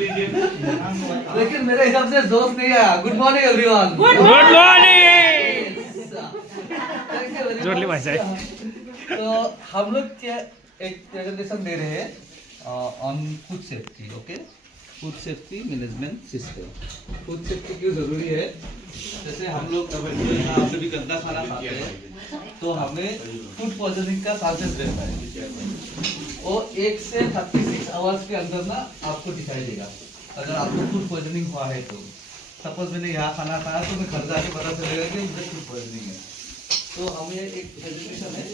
लेकिन मेरे हिसाब से दोस्त नहीं आया। Good morning everyone. Good morning. जोड़ली भाई साहब। तो हम लोग एक प्रेजेंटेशन दे रहे हैं on food safety. Okay, food safety management system. Food safety क्यों जरूरी है? जैसे हम लोग आपसे भी गंदा खाना खाते हैं तो हमें फूड पॉइजनिंग का चांसेस रहता है। वो 1 से 36 आवर्स के अंदर ना आपको दिखाई देगा अगर आपको फूड पॉइजनिंग हुआ है तो। सपोज मैंने यहाँ खाना खाया तो मैं घर जाके पता चलेगा कि मुझे फूड पॉइजनिंग है। तो हमें एक प्रेजेंटेशन है।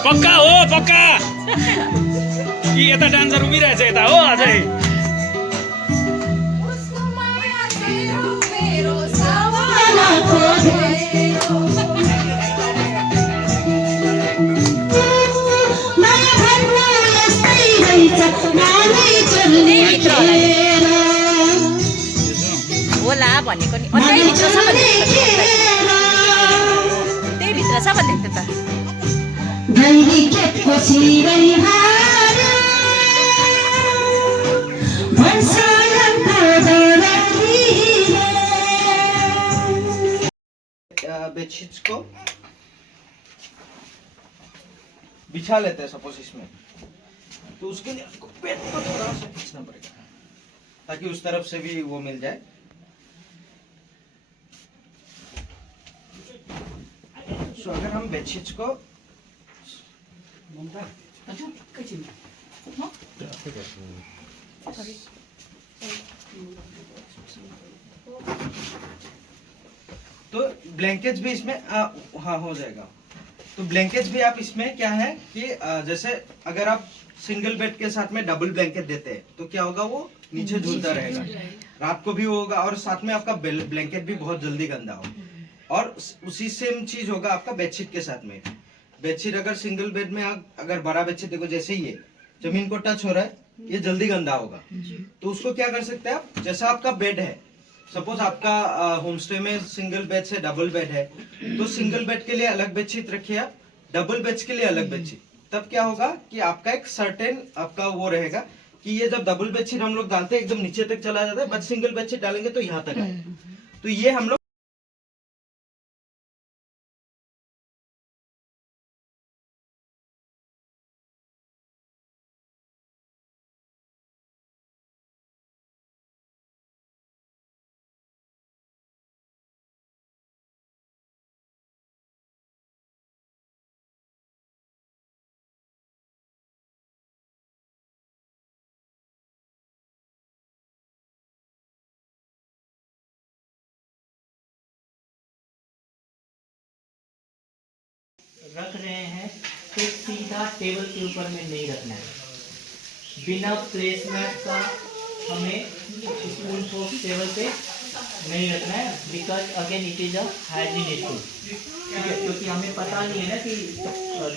पक्का हो पक्का कि यता डान्सर उभिरहेछ यता हो अझै होला भनेको नि त्यही भित्र छ भनेको त्यही भित्र छ भनेको त बेडशीट्स को बिछा लेते हैं सपोज इसमें, तो उसके लिए आपको बेड को थोड़ा सा खींचना पड़ेगा ताकि उस तरफ से भी वो मिल जाए। सो अगर हम बेडशीट्स को तो ब्लैंकेट्स भी इसमें हाँ हो जाएगा। तो ब्लैंकेट्स भी आप इसमें क्या है कि जैसे अगर आप सिंगल बेड के साथ में डबल ब्लैंकेट देते हैं तो क्या होगा, वो नीचे झूलता रहेगा, रात को भी होगा और साथ में आपका ब्लैंकेट भी बहुत जल्दी गंदा हो। और उसी सेम चीज होगा आपका बेडशीट के साथ में। बेडशीट अगर सिंगल बेड में अगर बड़ा बेडशीट देखो, जैसे ये जमीन को टच हो रहा है, ये जल्दी गंदा होगा। तो उसको क्या कर सकते हैं आप, जैसा आपका बेड है, सपोज आपका होम स्टे में सिंगल बेड से डबल बेड है, तो सिंगल बेड के लिए अलग बेडशीट रखिए आप, डबल बेड के लिए अलग बेडशीट। तब क्या होगा कि आपका एक सर्टेन आपका वो रहेगा कि ये जब डबल बेडशीट हम लोग डालते हैं एकदम नीचे तक चला जाता है, बट सिंगल बेडशीट डालेंगे तो यहाँ तक आएगा। तो ये हम लोग रख रहे हैं तो सीधा टेबल के ऊपर में नहीं रखना है। बिना प्लेसमेंट का हमें स्पून को टेबल पे नहीं रखना है, because again it is a hygiene issue. ठीक है, क्योंकि हमें पता नहीं है ना कि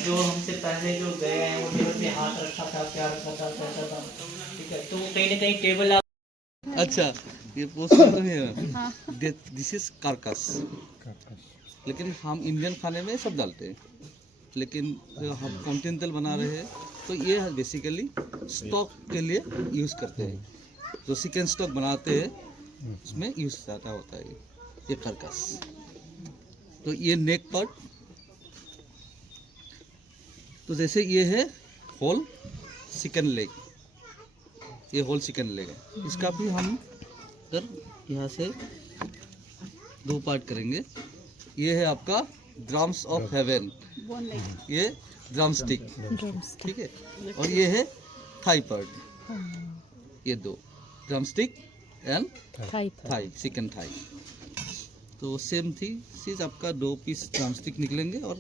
जो हमसे पहले जो गए हैं वो टेबल पे हाथ रखा था, क्या रखा था, कैसा था। ठीक है, तो कहीं ना कहीं टेबल आप अच्छा, ये पोस्ट नहीं है। This is carcass. लेकिन हम इंडियन खाने में सब डालते हैं, लेकिन जो हम कॉन्टिनेंटल बना रहे हैं तो ये बेसिकली स्टॉक के लिए यूज़ करते हैं। जो चिकन स्टॉक बनाते हैं उसमें यूज़ ज़्यादा होता है ये कार्कस। तो ये नेक पार्ट, तो जैसे ये है होल चिकन लेग, ये होल चिकन लेग है। इसका भी हम अगर यहाँ से 2 पार्ट करेंगे। ये है आपका ड्रम्स ऑफ हेवन, ये ड्रम स्टिक, ठीक है। और ये है थाई पार्ट, ये दो drum stick and thigh, chicken thigh. तो सेम थी चीज, आपका 2 पीस ड्रम स्टिक निकलेंगे और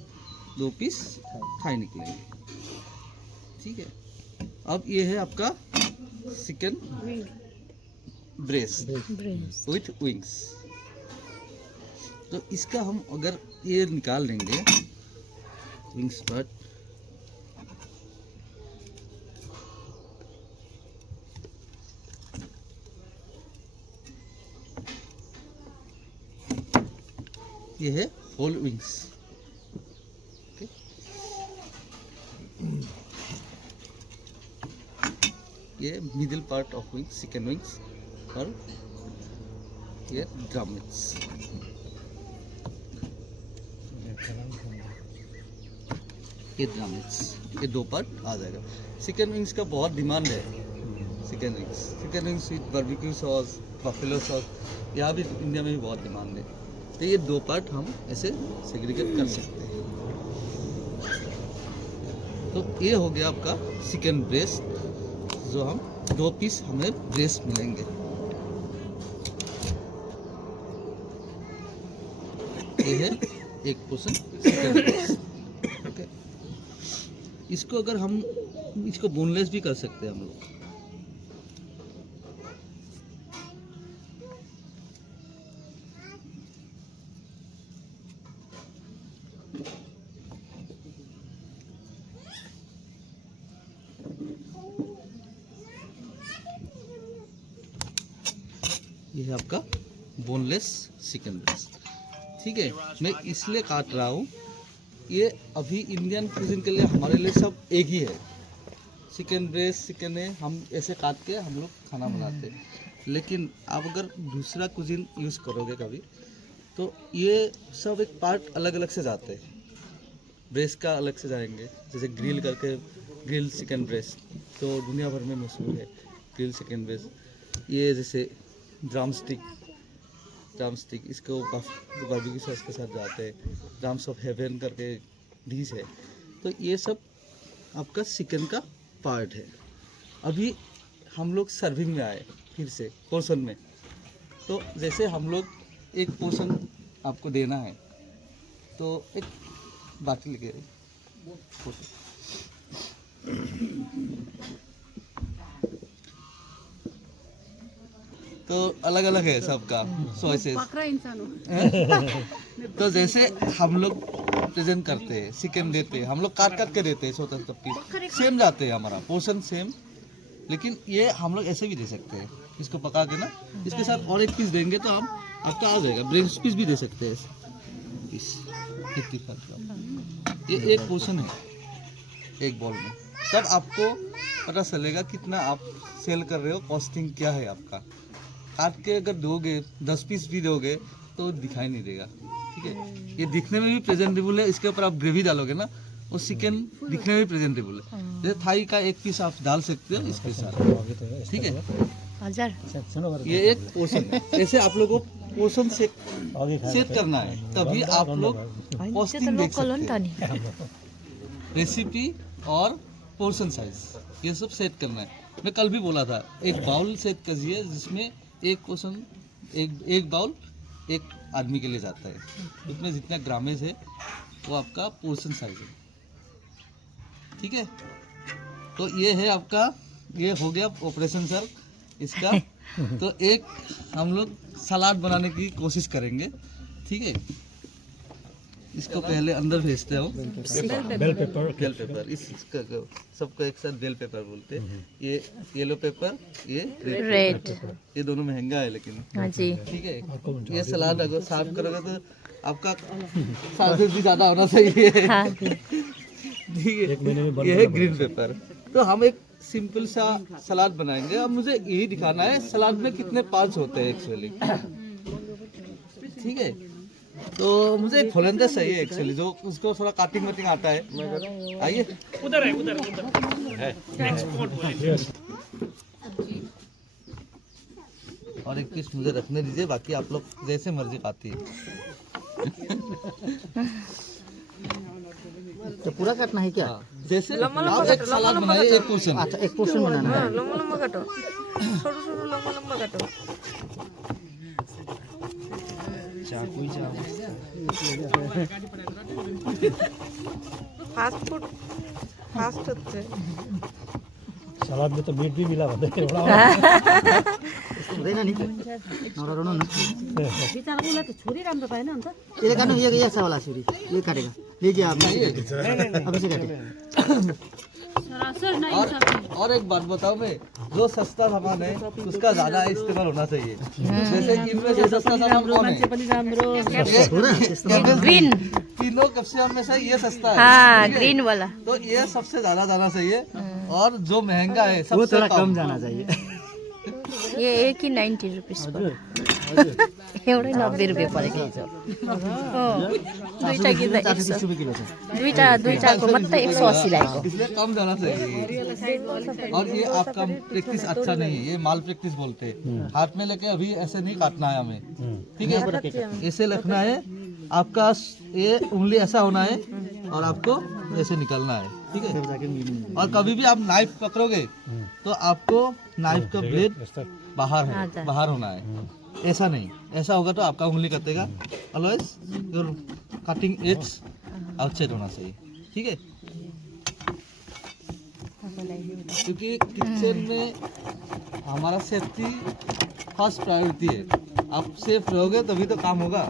2 पीस थाई निकलेंगे, ठीक है। अब ये है आपका चिकन ब्रेस्ट विथ विंग्स। तो इसका हम अगर ये निकाल लेंगे विंग्स पार्ट, ये है होल विंग्स, ओके। ये middle part of wings, chicken wings, और ये ड्रमलेट्स। ये ड्रमलेट्स, ये 2 पार्ट आ जाएगा। चिकन विंग्स का बहुत डिमांड है, chicken wings with barbecue sauce, buffalo sauce, यहाँ भी इंडिया में भी बहुत डिमांड है। तो ये 2 पार्ट हम ऐसे सेग्रीगेट कर सकते हैं। तो ये हो गया आपका चिकन ब्रेस्ट, जो हम 2 पीस हमें ब्रेस्ट मिलेंगे। ये है एक पोर्शन चिकन ब्रेस्ट, ओके। इसको अगर हम इसको बोनलेस भी कर सकते हैं हम लोग। ये है आपका बोनलेस चिकन ब्रेस्ट, ठीक है। मैं इसलिए काट रहा हूँ, ये अभी इंडियन कुजिन के लिए हमारे लिए सब एक ही है। चिकन ब्रेस्ट, चिकन है, हम ऐसे काट के हम लोग खाना बनाते हैं। लेकिन आप अगर दूसरा कुजिन यूज़ करोगे कभी, तो ये सब एक पार्ट अलग अलग से जाते हैं। ब्रेस्ट का अलग से जाएंगे, जैसे ग्रिल करके ग्रिल चिकन ब्रेस्ट तो दुनिया भर में मशहूर है, ग्रिल चिकन ब्रेस्ट। ये जैसे ड्रम स्टिक इसको बारबेक्यू सॉस के साथ जाते हैं। ड्रम्स ऑफ हेवन करके डिश है। तो ये सब आपका चिकन का पार्ट है। अभी हम लोग सर्विंग में आए, फिर से पोर्शन में। तो जैसे हम लोग एक पोर्शन आपको देना है, तो एक बाटी लेके तो अलग अलग है सबका चॉइसेस। तो जैसे हम लोग प्रेजेंट करते हैं, चिकन देते हैं, हम लोग काट काट के देते हैं, छोटा छोटा पीस सेम जाते हैं, हमारा पोर्शन सेम। लेकिन ये हम लोग ऐसे भी दे सकते हैं, इसको पका के ना, इसके साथ और एक पीस देंगे तो हम आपका आ जाएगा। ब्रेस्ट पीस भी दे सकते हैं, पीस ये एक पोर्शन है एक बॉल में। तब आपको पता चलेगा कितना आप सेल कर रहे हो, कॉस्टिंग क्या है आपका। काट के अगर दोगे 10 पीस भी दोगे तो दिखाई नहीं देगा, ठीक है। ये दिखने में भी प्रेजेंटेबल है, इसके ऊपर आप ग्रेवी डालोगे ना, वो चिकन दिखने में भी प्रेजेंटेबल है। जैसे थाई का एक पीस आप डाल सकते हो इसके साथ, ठीक है। ये एक पोर्शन है, ऐसे आप लोगों को पोर्शन सेट करना है, तभी आप लोग कॉस्टिंग देख सकते हैं। रेसिपी और पोर्शन साइज ये सब सेट करना है। मैं कल भी बोला था, एक बाउल सेट कीजिए जिसमें एक पोर्शन, एक बाउल एक आदमी के लिए जाता है। उसमें जितना ग्रामेज है वो आपका पोर्शन साइज है, ठीक है। तो ये है आपका, ये हो गया ऑपरेशन सर इसका। तो एक हम लोग सलाद बनाने की कोशिश करेंगे, ठीक है। इसको पहले अंदर भेजते हो, बेल पेपर इसका सबको एक साथ बेल पेपर बोलते हैं। ये येलो पेपर, ये रेड, ये दोनों महंगा है लेकिन, हाँ जी, ठीक है। ये सलाद अगर सर्व करोगे तो आपका चार्जेस भी ज़्यादा होना चाहिए, हाँ ठीक है। ये है ग्रीन पेपर। तो हम एक सिंपल सा सलाद बनाएंगे। अब मुझे यही दिखाना है सलाद में कितने पार्ट्स होते हैं एक्चुअली, ठीक है। तो मुझे एक होलंदर चाहिए एक्चुअली, जो उसको थोड़ा काटिंग वाटिंग आता है। आइए उधर है एक्सपोर्ट बोले। और एक पीस मुझे रखने दीजिए, बाकी आप लोग जैसे मर्जी खाती है। तो पूरा काटना है क्या? हाँ, जैसे आप एक सलाद बनाइए एक पोर्शन। अच्छा, एक पोर्शन बनाना है। লম্বা লম্বা কাটো ছোট ছোট লম্বা লম্বা কাটো ফাস্ট ফুড ফাস্ট হচ্ছে सलाद में तो मीट भी मिला होता है बड़ा इसको हुँदैन नि नराउनु न। बिचरालाई त छोरी राम्रो पाएन अन्त ये काट्नु, ये ऐसा वाला छुरी ये काटेगा, लीजिए आप अब इसे काटिए। और एक बात बताओ मैं, जो सस्ता सामान है उसका ज्यादा इस्तेमाल होना चाहिए। जैसे इनमें से सस्ता सामान कौन है? ग्रीन तीनों कैप्सिकम में से ये सस्ता है। हाँ ठीक है? ग्रीन वाला तो ये सबसे ज्यादा जाना चाहिए, और जो महंगा है वो सबसे थोड़ा कम जाना चाहिए। ये एक ही 90 रुपिस एउटै 90 रुपियाँ परेको हिजो दुईटा किन्दा 130 रुपियाँ किलो छ। दुईटाको मात्रै 180 लागेको इसलिए कम जाना चाहिए। और ये आपका प्रैक्टिस अच्छा नहीं है, ये माल प्रैक्टिस बोलते हैं। हाथ में लेके अभी ऐसे नहीं काटना है हमें, ठीक है? ऐसे रखना है, आपका ये उंगली ऐसा होना है और आपको ऐसे निकलना है, ठीक है? और कभी भी आप नाइफ पकड़ोगे तो आपको नाइफ का ब्लेड बाहर होना है, ऐसा नहीं। ऐसा होगा तो आपका उंगली कटेगा। Always your cutting edge outside होना चाहिए, ठीक है? क्योंकि किचन में हमारा सेफ्टी फर्स्ट प्रायोरिटी है। आप सेफ रहोगे तभी तो काम होगा।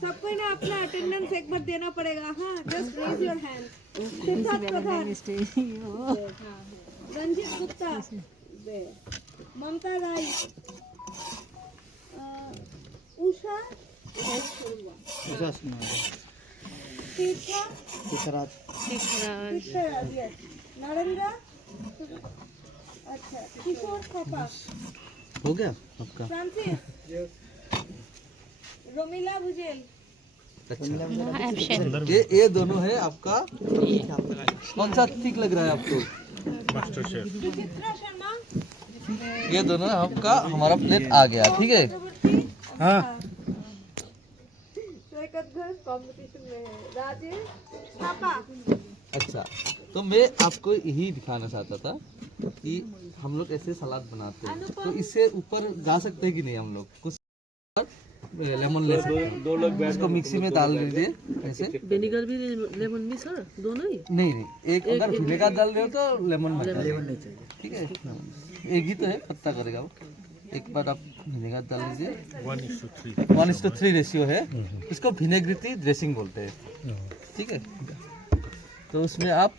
सबको ना अपना अटेंडेंस एक बार देना पड़ेगा। हाँ, just raise your hand. Siddharth Pradhan, Ranjit Gupta, Mamta Rai, Usha, Tirthraj, Narendra, अच्छा, किशोर थापा, हो गया आपका? फ्रांसिस, रोमिला भुजेल, ये दोनों है आपका। कौन सा ठीक लग रहा है आपको? सुचित्रा शर्मा, ये दोनों आपका हमारा प्लेट आ गया, ठीक है? हाँ। कंपटीशन में है राजेश थापा। अच्छा, तो मैं आपको यही दिखाना चाहता था कि हम लोग ऐसे सलाद बनाते हैं, तो इससे ऊपर जा सकते हैं कि नहीं हम लोग? कुछ लेमन ले सकते हैं। दो लोग इसको मिक्सी में डाल दीजिए ऐसे। विनेगर भी लेमन भी सर दोनों ही? नहीं, एक अगर विनेगर डाल रहे हो तो लेमन मत डालिए, ठीक है? एक ही तो है, पत्ता करेगा वो। एक बार आप विनेगर डाल दीजिए। 1:3 रेशियो है। इसको विनेग्रिटी ड्रेसिंग बोलते हैं, ठीक है? तो उसमें आप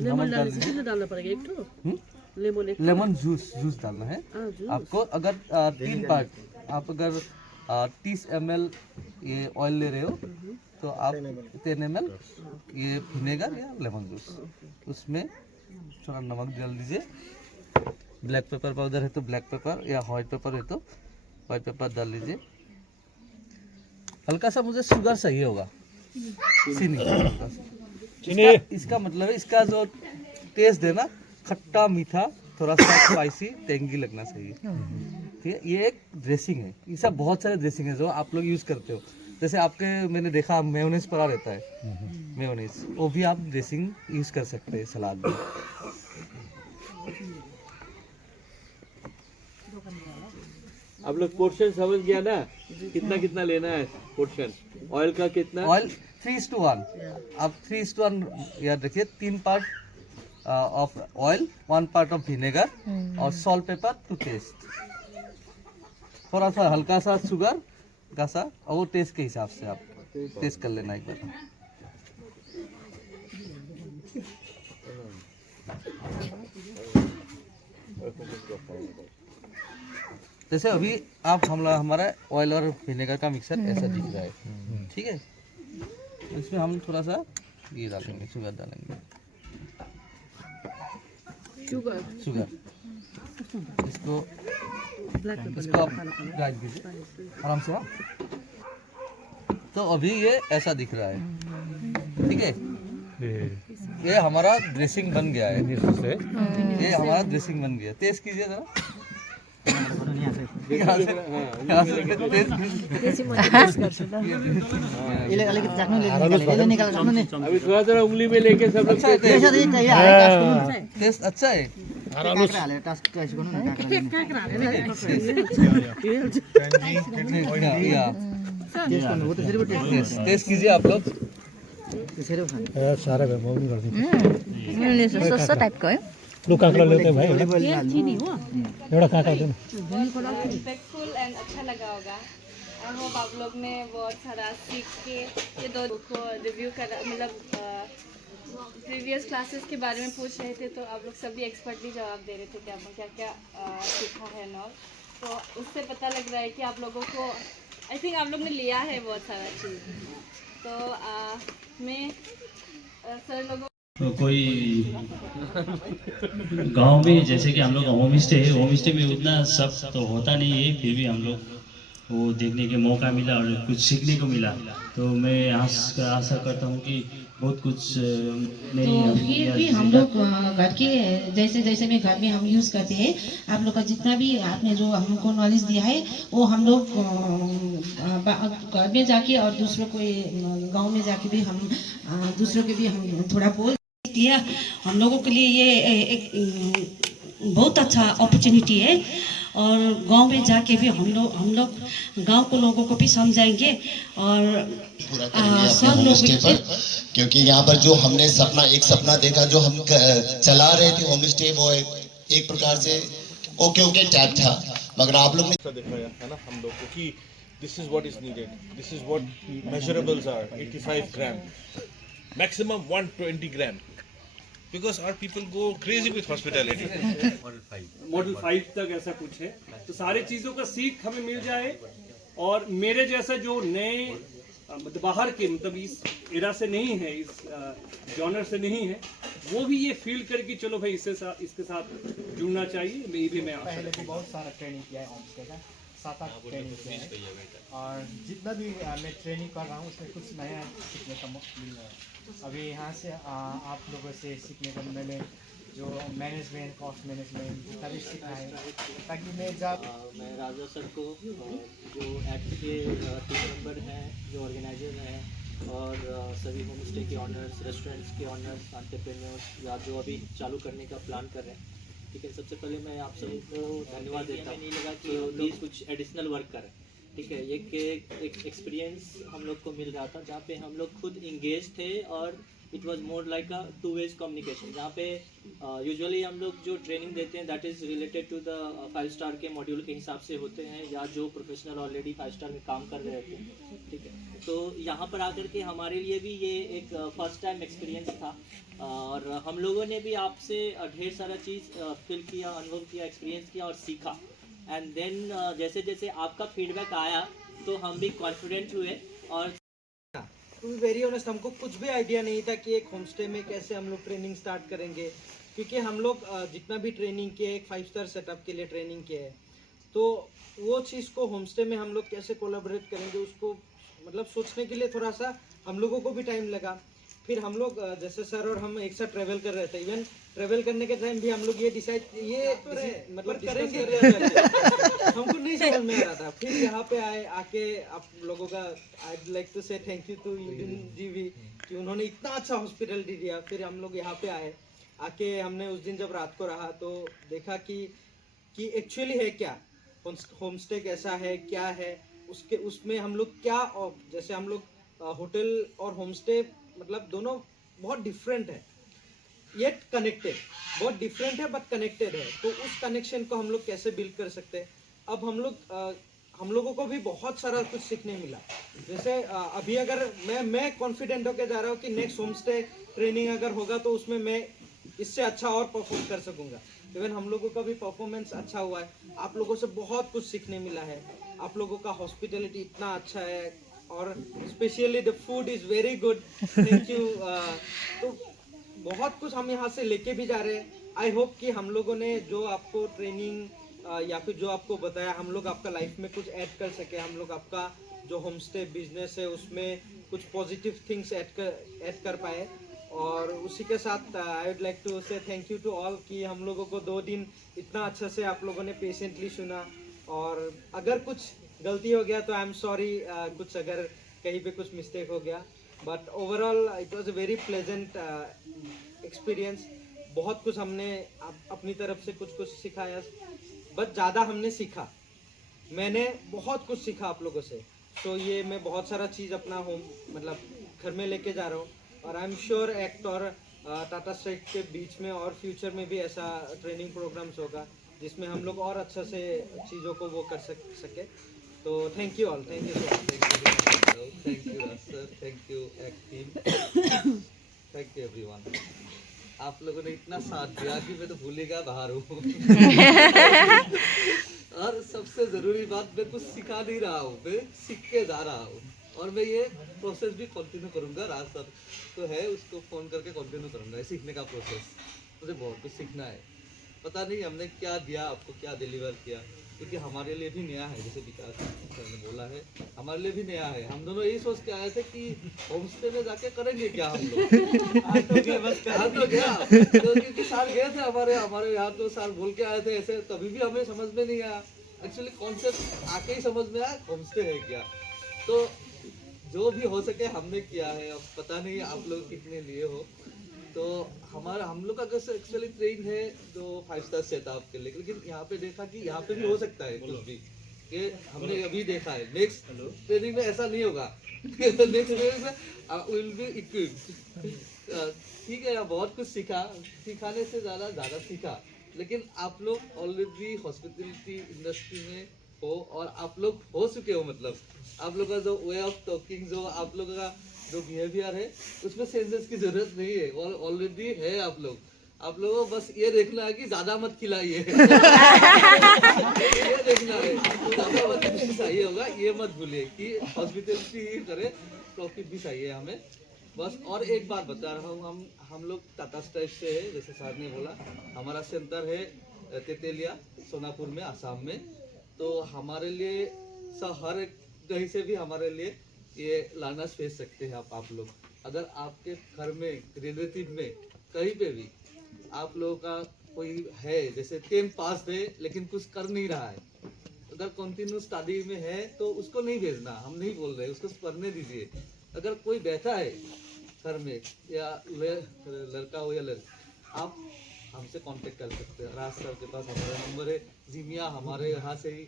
लेमन डालना पड़ेगा एक तो लेमन जूस डालना है आपको। अगर 3 पार्ट आप अगर 30 ml ये ऑयल ले रहे हो तो आप 10 ml ये विनेगर या लेमन जूस, उसमें थोड़ा नमक डाल दीजिए ब्लैक पेपर पाउडर है तो ब्लैक पेपर, या व्हाइट पेपर है तो व्हाइट पेपर डाल लीजिए। हल्का सा मुझे शुगर चाहिए होगा, चीनी हल्का सा। इसका मतलब है इसका जो टेस्ट है ना, खट्टा मीठा, थोड़ा सा स्पाइसी टेंगी लगना चाहिए। ठीक है, ये एक ड्रेसिंग है। ये सब बहुत सारे ड्रेसिंग है जो आप लोग यूज़ करते हो। जैसे आपके मैंने देखा मेयोनीज पड़ा रहता है, मेयोनीज, वो भी आप ड्रेसिंग यूज़ कर सकते हैं सलाद में। आप लोग पोर्शन समझ गया ना, कितना कितना लेना है पोर्शन? ऑयल का कितना? ऑयल 3:1। आप 3:1 याद रखिए। 3 part of oil, 1 part of vinegar और सॉल्ट पेपर टू टेस्ट। थोड़ा सा हल्का सा शुगर का सा, और वो टेस्ट के हिसाब से आप टेस्ट कर लेना एक बार। जैसे अभी आप हमारा ऑयल और विनेगर का मिक्सर ऐसा दिख रहा है, ठीक है। इसमें हम थोड़ा सा ये डालेंगे, शुगर डालेंगे, शुगर। इसको आप ग्राइंड कीजिए आराम से। हाँ, तो अभी ये ऐसा दिख रहा है, ठीक है। ये हमारा ड्रेसिंग बन गया है, ये हमारा ड्रेसिंग बन गया। टेस्ट कीजिए जरा। अभी थोड़ा थोड़ा उंगली में लेके सब लोग टेस्ट अच्छा है। टेस्ट कीजिए आप लोग। सस्ता टाइप का है। इम्पैक्टफुल एंड अच्छा लगा होगा। आई होप आप लोग ने बहुत सारा सीख के ये 2 को रिव्यू कर, मतलब प्रीवियस क्लासेस के बारे में पूछ रहे थे, तो आप लोग सभी एक्सपर्टली जवाब दे रहे थे कि आपने क्या क्या सीखा है और तो उससे पता लग रहा है कि आप लोगों को, आई थिंक आप लोग ने लिया है बहुत सारा चीज़। तो मैं सर लोगों तो कोई गांव में जैसे कि हम लोग होम स्टे है, होम स्टे में उतना सब तो होता नहीं है, फिर भी हम लोग वो देखने के मौका मिला और कुछ सीखने को मिला। तो मैं आशा करता हूँ कि बहुत कुछ तो फिर भी हम लोग घर के जैसे जैसे में घर में हम यूज़ करते हैं, आप लोग का जितना भी आपने जो हमको नॉलेज दिया है वो हम लोग घर में जाके और दूसरों को गांव में जाके भी हम दूसरों के भी हम थोड़ा बोल दिया। हम लोगों के लिए ये एक बहुत अच्छा अपॉर्चुनिटी है और गांव में जाके भी हम लोग गांव के लोगों को भी समझाएंगे और सब लोग, क्योंकि यहाँ पर जो हमने एक सपना देखा जो हम चला रहे थे होम स्टे, वो एक प्रकार से ओके टाइप था, मगर आप लोग ने दिखाया है ना हम लोग को कि this is what is needed, this is what measurables are. 85 gram, maximum 120 gram, because our people go crazy with hospitality. Model 5 तक ऐसा कुछ है। तो सारी चीज़ों का सीख हमें मिल जाए और मेरे जैसा जो नए मतलब बाहर के, मतलब इस एरा से नहीं है, इस जॉनर से नहीं है, वो भी ये फील करके चलो भाई इसके साथ जुड़ना चाहिए। ये भी मैं पहले भी बहुत सारा ट्रेनिंग किया है होम स्टे का, 7-8 ट्रेनिंग किया है और जितना भी मैं ट्रेनिंग कर रहा हूँ उसमें कुछ नया सीखने का मौका मिल रहा है। अभी यहाँ से आप लोगों से सीखने को मैंने जो मैनेजमेंट, कॉस्ट मैनेजमेंट सभी सीखा है, ताकि मैं राजा सर को जो एक्ट के टीम मेंबर हैं, जो ऑर्गेनाइजर हैं और सभी होम स्टे के ऑनर्स, रेस्टोरेंट्स के ऑनर्स, एंटरप्रेन्योर्स या जो अभी चालू करने का प्लान कर रहे हैं, ठीक है। सबसे पहले मैं आप सभी को धन्यवाद देता हूँ। नहीं लगा कि लोग कुछ एडिशनल वर्क करें, ठीक है। एक एक्सपीरियंस हम लोग को मिल रहा था जहाँ पे हम लोग खुद इंगेज थे और it was more like a 2 way communication, जहाँ पे यूजुअली हम लोग जो ट्रेनिंग देते हैं that is related to the 5 star के मॉड्यूल के हिसाब से होते हैं या जो प्रोफेशनल ऑलरेडी 5 स्टार में काम कर रहे होते हैं, ठीक है। तो यहाँ पर आकर के हमारे लिए भी ये एक फर्स्ट टाइम एक्सपीरियंस था और हम लोगों ने भी आपसे ढेर सारा चीज़ फील किया, अनुभव किया, एक्सपीरियंस किया और सीखा। एंड देन जैसे जैसे आपका फीडबैक आया तो हम भी कॉन्फिडेंट हुए और टू बी वेरी ऑनेस्ट हमको कुछ भी आइडिया नहीं था कि एक होम स्टे में कैसे हम लोग ट्रेनिंग स्टार्ट करेंगे, क्योंकि हम लोग जितना भी ट्रेनिंग किए, एक 5 स्टार सेटअप के लिए ट्रेनिंग किए है, तो वो चीज़ को होम स्टे में हम लोग कैसे कोलैबोरेट करेंगे उसको मतलब सोचने के लिए थोड़ा सा हम लोगों को भी टाइम लगा। फिर हम लोग जैसे सर और हम एक साथ ट्रेवल कर रहे थे, इवन ट्रेवल करने के टाइम भी हम लोग ये डिसाइड मतलब करेंगे हमको नहीं समझ में आ रहा था। फिर यहाँ पे आके आप लोगों का आई लाइक टू से थैंक यू टू यूजिन जी भी कि उन्होंने इतना अच्छा हॉस्पिटलिटी दिया। फिर हम लोग यहाँ पे आके हमने उस दिन जब रात को रहा तो देखा कि एक्चुअली है क्या होम स्टे, कैसा है, क्या है उसमें हम लोग क्या, जैसे हम लोग होटल और होम स्टे मतलब दोनों बहुत डिफरेंट है येट कनेक्टेड, बहुत डिफरेंट है बट कनेक्टेड है। तो उस कनेक्शन को हम लोग कैसे बिल्ड कर सकते हैं। अब हम लोगों को भी बहुत सारा कुछ सीखने मिला। जैसे अभी अगर मैं कॉन्फिडेंट होकर जा रहा हूँ कि नेक्स्ट होम स्टे ट्रेनिंग अगर होगा तो उसमें मैं इससे अच्छा और परफॉर्म कर सकूंगा। इवन हम लोगों का भी परफॉर्मेंस अच्छा हुआ है, आप लोगों से बहुत कुछ सीखने मिला है। आप लोगों का हॉस्पिटलिटी इतना अच्छा है और specially the food is very good, thank you. तो बहुत कुछ हम यहाँ से लेके भी जा रहे हैं। आई होप कि हम लोगों ने जो आपको ट्रेनिंग या फिर जो आपको बताया हम लोग आपका लाइफ में कुछ ऐड कर सके। हम लोग आपका जो होम स्टे बिजनेस है उसमें कुछ पॉजिटिव थिंग्स ऐड कर पाए। और उसी के साथ आई वुड लाइक टू से थैंक यू टू ऑल कि हम लोगों को 2 दिन इतना अच्छा से आप लोगों ने पेशेंटली सुना। और अगर कुछ गलती हो गया तो आई एम सॉरी, कुछ अगर कहीं पे कुछ मिस्टेक हो गया, but overall it was a very pleasant experience. बहुत कुछ हमने अपनी तरफ से कुछ सिखाया, बट ज़्यादा हमने सीखा। मैंने बहुत कुछ सीखा आप लोगों से। तो ये मैं बहुत सारा चीज़ अपना होम मतलब घर में लेके जा रहा हूँ। और आई एम श्योर एक्ट और टाटा स्ट्राइक के बीच में और फ्यूचर में भी ऐसा ट्रेनिंग प्रोग्राम्स होगा जिसमें हम लोग और अच्छा से चीज़ों को वो कर सके। तो thank you all, thank you so much, thank you sir, thank you act team, thank you everyone. आप लोगों ने इतना साथ दिया कि मैं तो भूल ही गया बाहर हूँ। और सबसे ज़रूरी बात, मैं कुछ सिखा नहीं रहा हूँ, मैं सीख के जा रहा हूँ। और मैं ये प्रोसेस भी कंटिन्यू करूँगा। राज सर तो है, उसको फ़ोन करके कंटिन्यू करूँगा सीखने का प्रोसेस। मुझे बहुत कुछ सीखना है। पता नहीं हमने क्या दिया आपको, क्या डिलीवर किया, क्योंकि हमारे लिए भी नया है। जैसे विकास सर ने बोला है, हमारे लिए भी नया है। हम दोनों यही सोच के आए थे कि होम स्टे में जाके करेंगे क्या हम लोग। आज तो गया तो क्योंकि साल गए थे हमारे यहाँ, तो साल बोल के आए थे ऐसे, तभी भी हमें समझ में नहीं आया। एक्चुअली कॉन्सेप्ट आके ही समझ में आया होम स्टे है क्या। तो जो भी हो सके हमने किया है। अब पता नहीं आप लोग कितने लिए हो। तो हम लोग का जैसे एक्चुअली ट्रेन है जो 5 स्टार सेटअप के लिए, लेकिन यहाँ पे देखा कि यहाँ पे भी हो सकता है कुछ भी, कि हमने अभी देखा है। नेक्स्ट ट्रेनिंग में ऐसा नहीं होगा। नेक्स्ट ट्रेनिंग में विल बी इक्विप्ड। ठीक है, बहुत कुछ सीखा, सिखाने से ज़्यादा सीखा। लेकिन आप लोग ऑलरेडी हॉस्पिटलिटी इंडस्ट्री में हो और आप लोग हो चुके हो। मतलब आप लोग का जो वे ऑफ टॉकिंग, जो आप लोगों का जो बिहेवियर है, उसमें सेंसेस की जरूरत नहीं है, और ऑलरेडी है। आप लोगों को बस ये देखना है कि ज्यादा मत खिलाइए। ये देखना है ज्यादा मत चाहिए होगा, ये मत भूलिए कि हॉस्पिटलिटी ही करे, प्रॉफिट भी चाहिए हमें बस। और एक बात बता रहा हूँ, हम लोग टाटा स्ट्राइक से है, जैसे सर ने बोला। हमारा सेंटर है तेतेलिया, सोनापुर में, आसाम में। तो हमारे लिए हर एक कहीं से भी हमारे लिए ये लाना भेज सकते हैं आप लोग। अगर आपके घर में, रिलेटिव में, कहीं पे भी आप लोगों का कोई है, जैसे 10 पास है लेकिन कुछ कर नहीं रहा है, अगर कंटिन्यू स्टडी में है तो उसको नहीं भेजना। हम नहीं बोल रहे, उसको पढ़ने दीजिए। अगर कोई बैठा है घर में, या लड़का हो या लड़की, आप हमसे कांटेक्ट कर सकते हैं। राज सर के पास हमारा नंबर है, जिमिया हमारे यहाँ से ही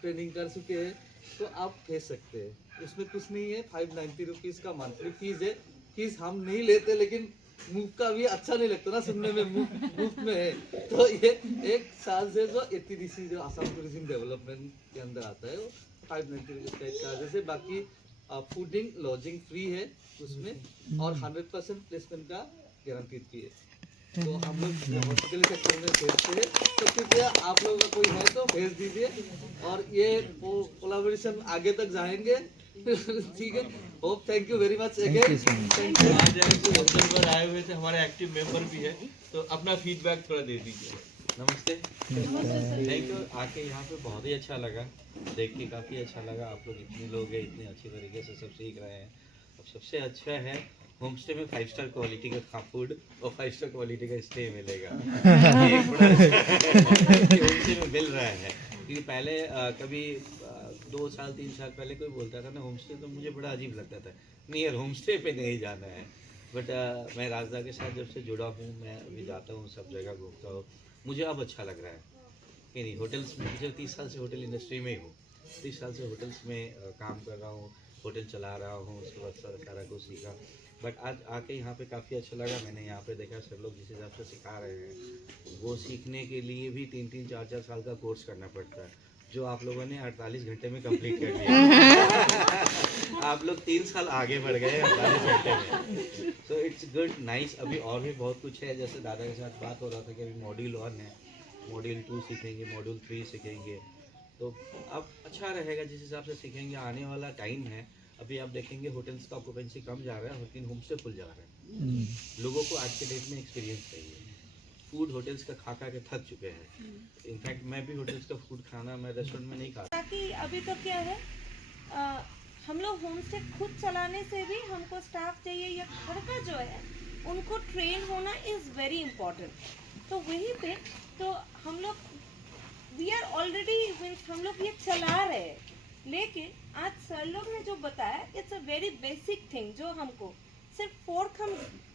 ट्रेनिंग कर चुके हैं, तो आप भेज सकते हैं। उसमें कुछ नहीं है। 590 रुपीज़ का मंथली फीस है। फीस हम नहीं लेते, लेकिन मुफ्त का भी अच्छा नहीं लगता ना सुनने में, मुफ्त में है। तो ये एक साल से जो ATDC जो आसाम टूरिज्म डेवलपमेंट के अंदर आता है, वो 590 रुपीज़ का एक चार्जेस है। बाकी फूडिंग लॉजिंग फ्री है उसमें, और 100% प्लेसमेंट का गारंटीड भी है। तो हम लोग हॉस्पिटल सेक्टर में भेजते हैं। तो कृपया आप लोगों का कोई है तो भेज दीजिए, और ये कोलैबोरेशन आगे तक जाएंगे। ठीक है, hope thank you very much again. आज ऐसे होटल पर आए हुए थे, हमारे एक्टिव मेंबर भी है, तो अपना फीडबैक थोड़ा दे दीजिए। नमस्ते, थैंक यू। आके यहाँ पे बहुत ही अच्छा लगा, देख के काफ़ी अच्छा लगा। आप लोग इतने लोग हैं, इतने अच्छी तरीके से सब सीख रहे हैं। अब सबसे अच्छा है होम स्टे में 5 स्टार क्वालिटी का फूड और 5 स्टार क्वालिटी का स्टे मिलेगा। ये एक बड़ा होम स्टे में मिल रहा है, क्योंकि पहले कभी 2 साल 3 साल पहले कोई बोलता था ना होम स्टे, तो मुझे बड़ा अजीब लगता था, नहीं यार होम स्टे पे नहीं जाना है। बट मैं राजदा के साथ जब से जुड़ा हूँ, मैं अभी जाता हूँ, सब जगह घूमता हूँ, मुझे अब अच्छा लग रहा है कि नहीं होटल्स में। मुझे 30 साल से होटल इंडस्ट्री में ही हूँ, 30 साल से होटल्स में काम कर रहा हूँ, होटल चला रहा हूँ, उसके बाद सारा कुछ सीखा। बट आज आके यहाँ पे काफ़ी अच्छा लगा। मैंने यहाँ पे देखा सब लोग जिस हिसाब से सिखा रहे हैं, वो सीखने के लिए भी 3-3, 4-4 साल का कोर्स करना पड़ता है, जो आप लोगों ने 48 घंटे में कंप्लीट कर लिया। आप लोग 3 साल आगे बढ़ गए 48 घंटे में। So it's good, nice. अभी और भी बहुत कुछ है, जैसे दादा के साथ बात हो रहा था कि अभी मॉड्यूल 1 है, मॉड्यूल 2 सीखेंगे, मॉड्यूल 3 सीखेंगे, तो अब अच्छा रहेगा जिस हिसाब से सीखेंगे। आने वाला टाइम है, अभी आप देखेंगे होटल्स का ऑक्यूपेंसी कम जा रहा है, लेकिन होम स्टे फुल जा रहा है। लोगों को आज के डेट में एक्सपीरियंस चाहिए। फूड होटल्स का खा के थक चुके हैं। इनफैक्ट मैं भी होटल्स का फूड खाना, मैं रेस्टोरेंट में नहीं खाता। ताकि अभी तो क्या है, हम लोग होम स्टे खुद चलाने से भी हमको स्टाफ चाहिए, या घर का जो है उनको ट्रेन होना इज़ वेरी इम्पोर्टेंट। तो वहीं पे तो हम लोग वी आर ऑलरेडी मीन्स हम लोग ये चला रहे हैं, लेकिन आज सर लोग ने जो बताया it's a very basic thing, जो हमको सिर्फ फोर्क हम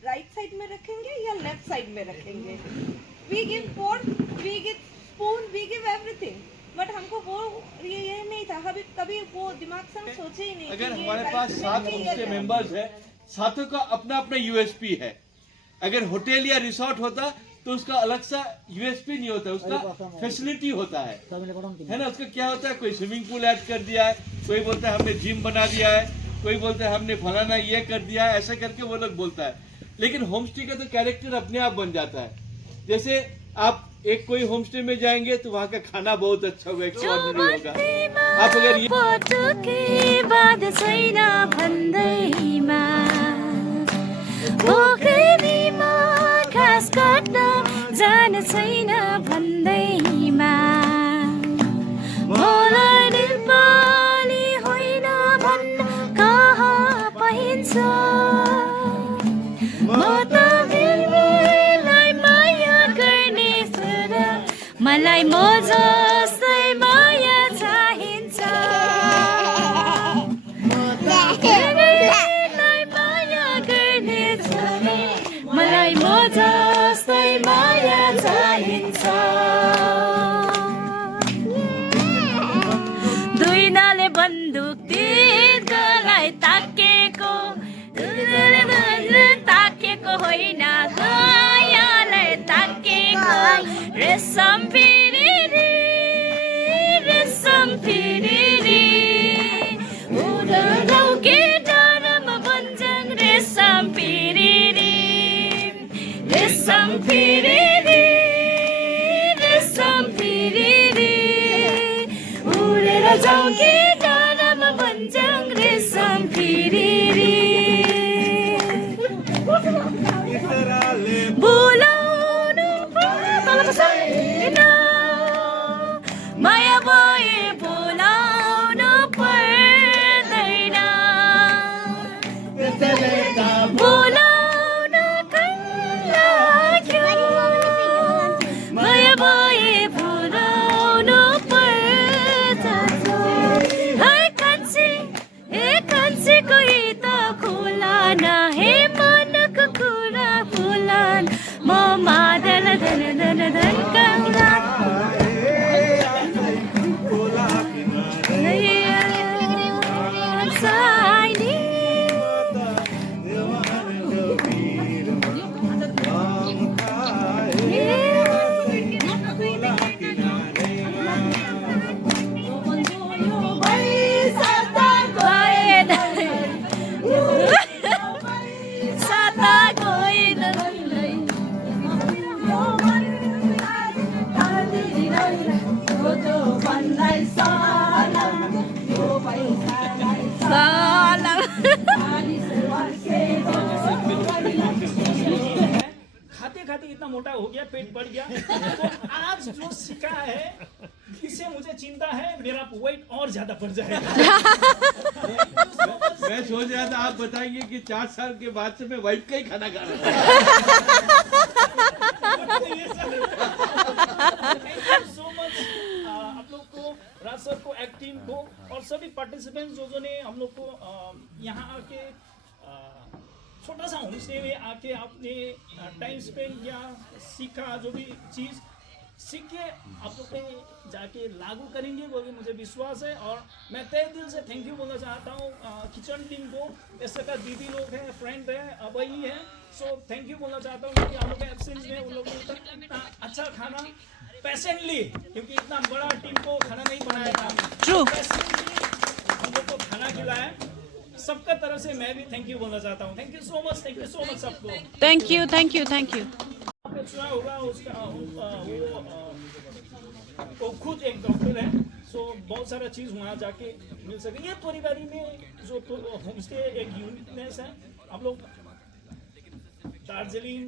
राइट साइड में रखेंगे या लेफ्ट साइड में रखेंगे। We give fork, we give spoon, we give everything, but हमको वो ये नहीं था, कभी वो दिमाग से हम सोचे ही नहीं। अगर हमारे पास 7 होमस्टे मेंबर्स है, सातों का अपना अपना यूएसपी है। अगर होटल या रिसोर्ट होता तो उसका अलग सा यूएसपी नहीं होता, उसका फैसिलिटी होता है ना। उसका क्या होता है, कोई स्विमिंग पूल ऐड कर दिया है, कोई बोलता है हमने जिम बना दिया है, कोई बोलता है हमने फलाना ये कर दिया है, ऐसा करके वो लोग बोलता है। लेकिन होम स्टे का तो कैरेक्टर अपने आप बन जाता है। जैसे आप एक कोई होम स्टे में जाएंगे तो वहाँ का खाना बहुत अच्छा होगा, एक्स्ट्राऑर्डिनरी होगा। आप अगर जान छैन भन्दैमा मलाई नेपाली होइन भन्न कहाँ पाइन्छ। म त बिरबिरलाई माया गर्ने सुर, मलाई म जस्तै माया चाहिन्छ। बिरबिरलाई माया गर्ने सुर, मलाई म जस्तै माया चाहिन्छ। दुई नाले बन्दुक तिरलाई ताकेको होइन, दयालाई ताकेको। रेशम फिरिरी, रेशम फिरिरी, उडौ के डरम बन्जङ। रेशम फिरिरी, रेशम फिरिरी, रेशम फिरिरी, उडेर जाउँ कि डरम बन्जङ। रेशम फिरिरी, बोलाउनु पर्दैन, माया भए बोलाउनु पर्दैन। बोलाउन लाग्यो, माया भए बोलाउनु पर्छ। है कान्छी, ए कान्छी कोही त खोला न, हे मनको कुरा बोला म मादल धन धन धन काङ्ला। इतना मोटा हो गया, पेट बढ़ गया। तो आज जो सीखा है, इससे मुझे चिंता है मेरा वेट और ज्यादा बढ़ जाएगा। मैं सोच रहा था आप बताएंगे कि 4 साल के बाद से मैं वाइफ का ही खाना खा रहा सो मच आप लोग को, राज सर को, एक्ट टीम को और सभी पार्टिसिपेंट्स जो ने हम लोग को यहाँ आके छोटा सा होम स्टे में आके आपने टाइम स्पेंड किया, सीखा, जो भी चीज़ सीख के आप लोग पे जाके लागू करेंगे बोल के मुझे विश्वास है। और मैं तहे दिल से थैंक यू बोलना चाहता हूँ किचन टीम को, ऐसे का दीदी लोग हैं, फ्रेंड है, अबई है, सो थैंक यू बोलना चाहता हूँ क्योंकि हम लोग के एब्सेंस में उन लोगों ने इतना अच्छा खाना पैशनली, क्योंकि इतना बड़ा टीम को खाना नहीं बनाया था, हम लोग को खाना खिलाया। सबका तरफ से मैं भी थैंक यू बोलना चाहता हूँ। थैंक यू सो मच सबको। Thank you thank you thank you. चुना होगा उसका वो खुद एक डॉक्टर है, सो बहुत सारा चीज़ वहाँ जाके मिल सके। ये परिवारी में जो होम स्टे एक यूनिकनेस है। हम लोग दार्जिलिंग,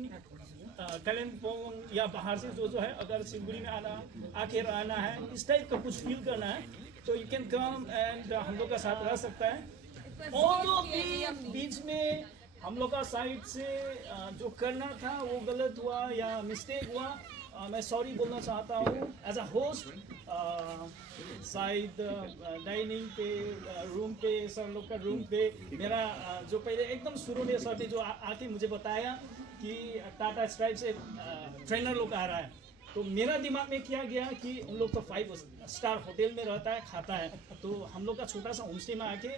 कालिम्पोंग या बाहर से जो है, अगर सिलगुड़ी में आके रहना है, इस टाइप का कुछ फील करना है, तो यू कैन कम एंड हम लोग का साथ रह सकता है। और जो भी बीच में हम लोग का साइड से जो करना था वो गलत हुआ या मिस्टेक हुआ, मैं सॉरी बोलना चाहता हूँ एज अ होस्ट। शायद डाइनिंग पे, रूम पे, सर लोग का रूम पे मेरा जो पहले एकदम शुरू में सर ने जो आके मुझे बताया कि टाटा स्ट्राइप से ट्रेनर लोग आ रहा है, तो मेरा दिमाग में क्या गया कि उन लोग तो 5 स्टार होटल में रहता है, खाता है, तो हम लोग का छोटा सा होम स्टे में आके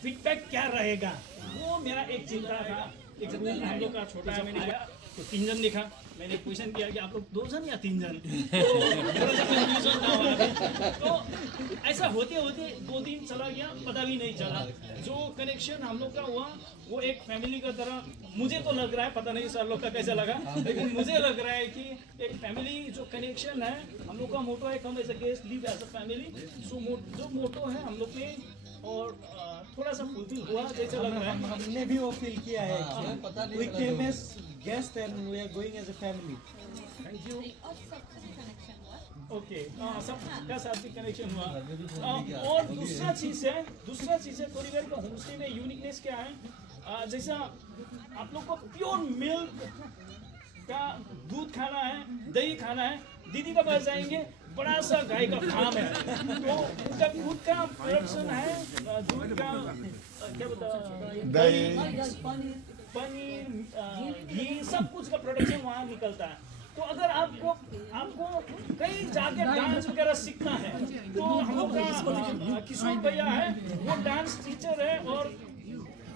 फीडबैक क्या रहेगा, वो मेरा एक चिंता था। एक हम लोग का छोटा है, मैंने आया तो 3 जन देखा, मैंने क्वेश्चन किया कि आप लोग 2 जन या 3 जन, तो ऐसा होते होते 2 दिन चला गया, पता भी नहीं चला। जो कनेक्शन हम लोग का हुआ वो एक फैमिली का तरह मुझे तो लग रहा है, पता नहीं सर लोग का कैसा लगा, लेकिन मुझे लग रहा है कि एक फैमिली जो कनेक्शन है, हम लोग का मोटो है come as a guest live as a family, so जो मोटो है हम लोग के और थोड़ा सा फुलफिल हुआ जैसा लग रहा है। हमने भी वो फील किया है। We came as guests and we are going as a family. Thank you. Okay, सबका साथ भी कनेक्शन हुआ। और दूसरा चीज़ है परिवार का होम स्टे में यूनिकनेस क्या है, जैसा आप लोग को प्योर मिल्क का दूध खाना है, दही खाना है, दीदी का पास जाएंगे, बड़ा सा गाय का फार्म है, तो उनका दूध का प्रोडक्शन है, दूध का क्या बता, पनीर, घी, सब कुछ का प्रोडक्शन वहाँ निकलता है। तो अगर आपको कहीं जाके डांस वगैरह सीखना है, तो हम लोग का किशोर भैया है, वो डांस टीचर है, और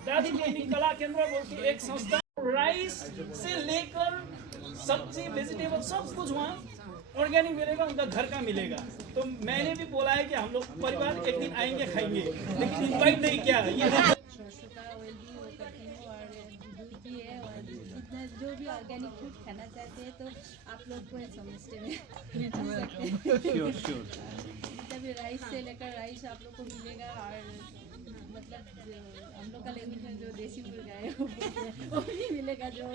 दादी ट्रेनिंग कला केंद्र बोल के एक संस्था, राइस से लेकर सब्जी, वेजिटेबल सब कुछ वहाँ ऑर्गेनिक मिलेगा, उनका घर का मिलेगा। तो मैंने भी बोला है कि हम लोग परिवार एक दिन आएंगे, खाएंगे, लेकिन इनवाइट नहीं किया है। जो भी ऑर्गेनिक फूड खाना चाहते हैं तो आप लोग को होम स्टे में मिल सकते हैं। तभी राइस से लेकर राइस आप लोग को मिलेगा, और मतलब हम लोग का लैंग्वेज में जो देसी मुर्गा है वो भी मिलेगा, जो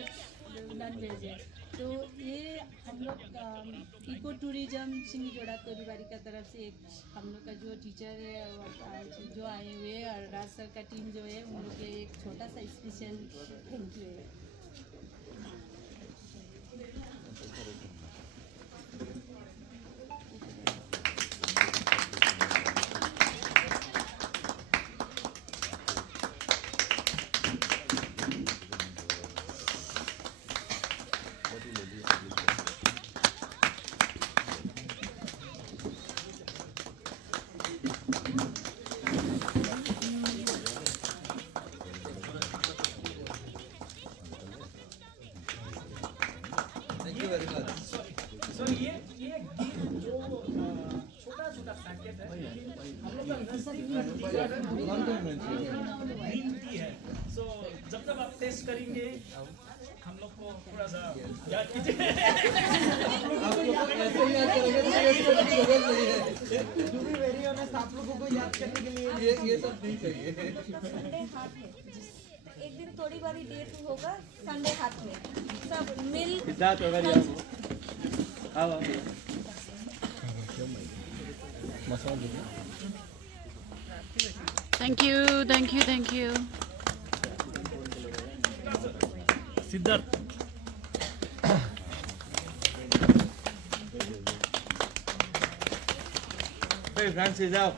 नॉन वेज है। तो ये हम लोग इको टूरिज्म सिंगीजोड़ा परिवारी का तरफ से एक हम लोग का जो टीचर है जो आए हुए हैं, और राज सर का टीम जो है, उन लोग के एक छोटा सा स्पेशल थैंक यू है। सर ये जो छोटा पैकेट है, हम लोग का ग्रीन टी है, सो जब तक आप टेस्ट करेंगे हम लोग को थोड़ा सा याद कीजिए। आप लोगों को याद करने के लिए ये सब नहीं चाहिए। एक दिन थोड़ी बारी डेट होगा संडे हाथ में सब मिल thank you thank you thank you Siddharth Hey, Francis, out.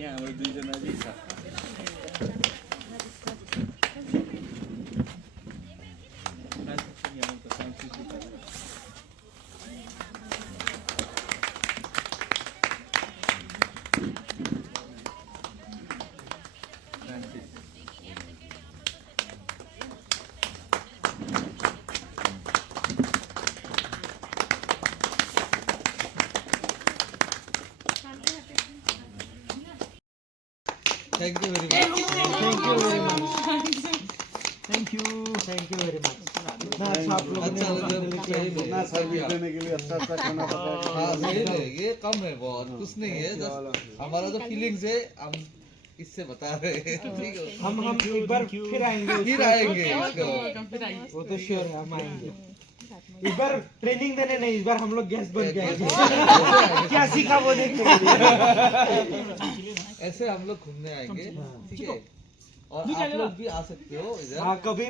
Yeah, we're doing another stuff. Thank you very much. Thank you very much. Thank you very much. इतना अच्छा आप लोगों ने इतना सर्विस देने के लिए अच्छा खाना पकाया। हाँ सही है, ये कम है बहुत, कुछ नहीं है, जस्ट हमारा जो फीलिंग्स है हम इससे बता रहे हैं। ठीक है, हम एक बार फिर आएंगे वो तो श्योर है, हम आएंगे इस बार ट्रेनिंग देने नहीं, इस बार हम लोग गेस्ट बन के आएंगे। क्या सीखा वो देखेंगे। ऐसे हम लोग घूमने आएंगे, ठीक है, और आप लोग भी आ सकते हो इधर। हाँ कभी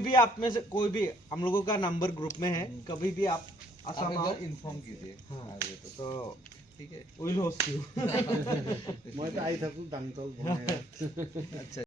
भी आप में से कोई भी हम लोगों का नंबर ग्रुप में है, कभी भी आप असम आओ इन्फॉर्म कीजिए। हाँ तो ठीक है, विल होस्ट यू। मैं तो आई था दांगतोल। अच्छा।